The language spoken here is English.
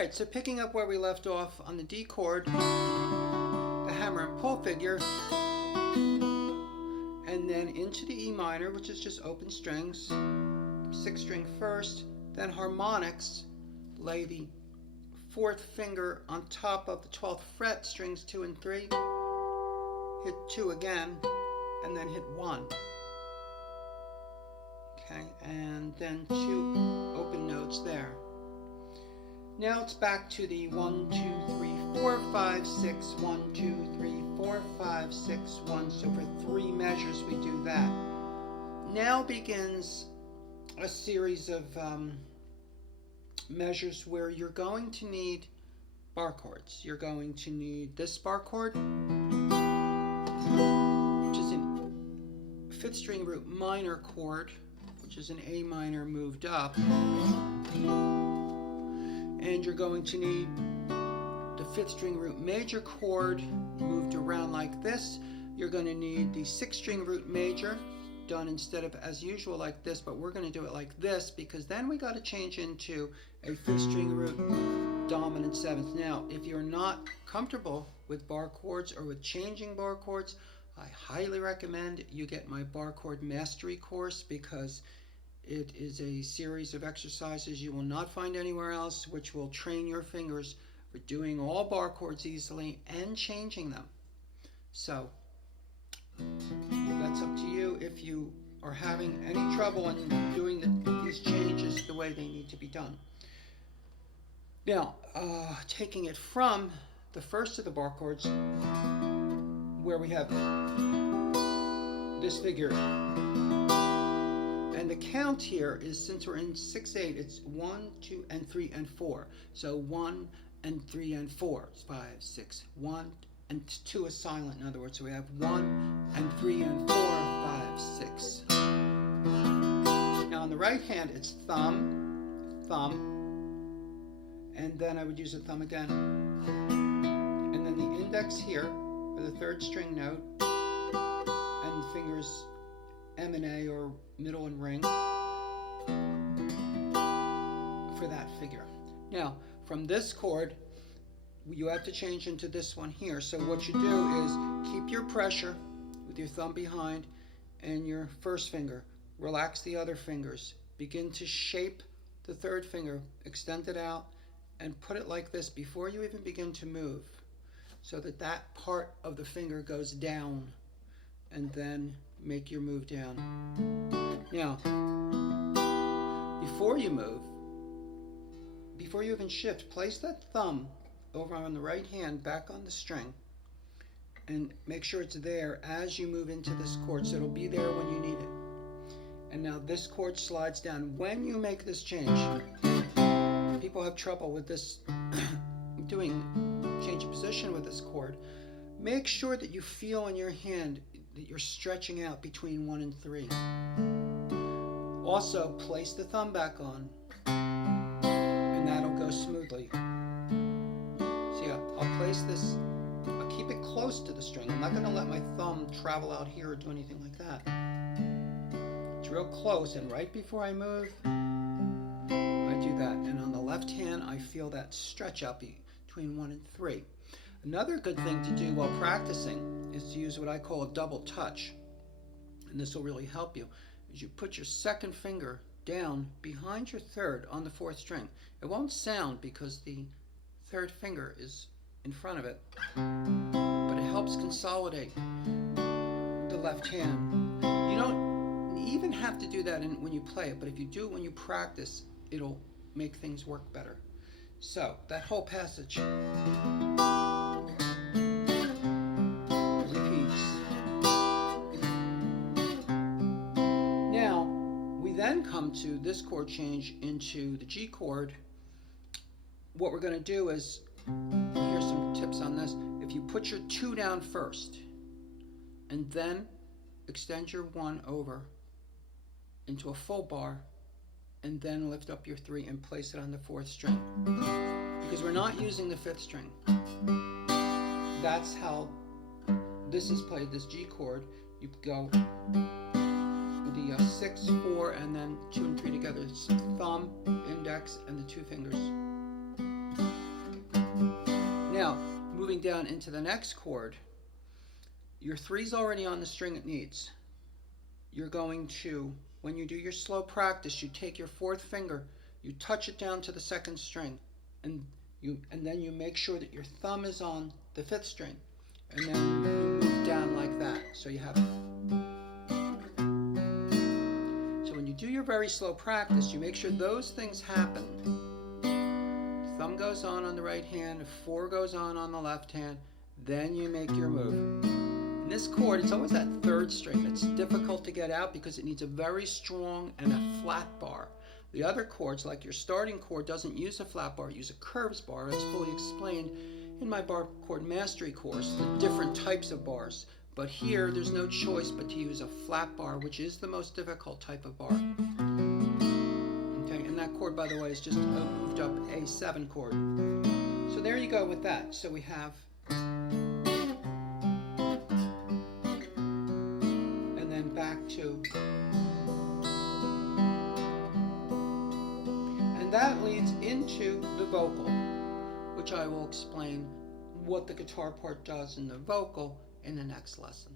Alright, so picking up where we left off on the D chord, the hammer and pull figure, and then into the E minor, which is just open strings, 6th string first, then harmonics, lay the 4th finger on top of the 12th fret, strings 2 and 3, hit 2 again, and then hit 1. Okay, and then 2 open notes there. Now it's back to the 1, 2, 3, 4, 5, 6, 1, 2, 3, 4, 5, 6, 1. So for 3 measures we do that. Now begins a series of measures where you're going to need bar chords. You're going to need this bar chord, which is a 5th string root minor chord, which is an A minor moved up. And you're going to need the 5th string root major chord moved around like this. You're going to need the 6th string root major done instead of as usual like this, but we're going to do it like this because then we got to change into a 5th string root dominant 7th. Now, if you're not comfortable with bar chords or with changing bar chords, I highly recommend you get my bar chord mastery course because it is a series of exercises you will not find anywhere else, which will train your fingers for doing all bar chords easily and changing them. So that's up to you if you are having any trouble in doing these changes the way they need to be done. Now, taking it from the first of the bar chords, where we have this figure. And the count here is, since we're in 6/8, it's 1, 2, and 3, and 4. So 1 and 3 and 4. It's 5, 6, 1, and 2 is silent, in other words. So we have 1 and 3 and 4, 5, 6. Now on the right hand, it's thumb, thumb, and then I would use the thumb again. And then the index here for the 3rd string note, and the fingers M and A, or middle and ring, for that figure. Now, from this chord, you have to change into this one here. So what you do is keep your pressure with your thumb behind and your 1st finger. Relax the other fingers. Begin to shape the 3rd finger. Extend it out and put it like this before you even begin to move, so that that part of the finger goes down, and then make your move down. Now, before you move, before you even shift, place that thumb over on the right hand back on the string and make sure it's there as you move into this chord, so it'll be there when you need it. And now this chord slides down. When you make this change, people have trouble with this change of position with this chord. Make sure that you feel in your hand that you're stretching out between 1 and 3. Also, place the thumb back on, and that'll go smoothly. So yeah, I'll place this, I'll keep it close to the string. I'm not going to let my thumb travel out here or do anything like that. It's real close, and right before I move, I do that. And on the left hand, I feel that stretch out between 1 and 3. Another good thing to do while practicing is to use what I call a double touch, and this will really help you, is you put your 2nd finger down behind your 3rd on the 4th string. It won't sound because the 3rd finger is in front of it, but it helps consolidate the left hand. You don't even have to do that when you play it, but if you do it when you practice, it'll make things work better. So that whole passage repeats. Now we then come to this chord change into the G chord. What we're going to do is, here's some tips on this. If you put your 2 down first and then extend your 1 over into a full bar, and then lift up your 3 and place it on the 4th string, because we're not using the 5th string. That's how this is played, this G chord. You go the 6, 4, and then 2 and 3 together. It's thumb, index, and the 2 fingers. moving down into the next chord, your 3's already on the string it needs. You're going to, when you do your slow practice, you take your 4th finger, you touch it down to the 2nd string, and then you make sure that your thumb is on the 5th string, and then you move down like that. So you have. So when you do your very slow practice, you make sure those things happen. Thumb goes on the right hand, 4 goes on the left hand, then you make your move. In this chord, it's always that 3rd string that's difficult to get out because it needs a very strong and a flat bar. The other chords, like your starting chord, doesn't use a flat bar, it uses a curves bar. That's fully explained in my bar chord mastery course, the different types of bars. But here, there's no choice but to use a flat bar, which is the most difficult type of bar. Okay, and that chord, by the way, is just a moved up A7 chord. So there you go with that. So we have, and then back to, and that leads into the vocal, which I will explain what the guitar part does in the vocal in the next lesson.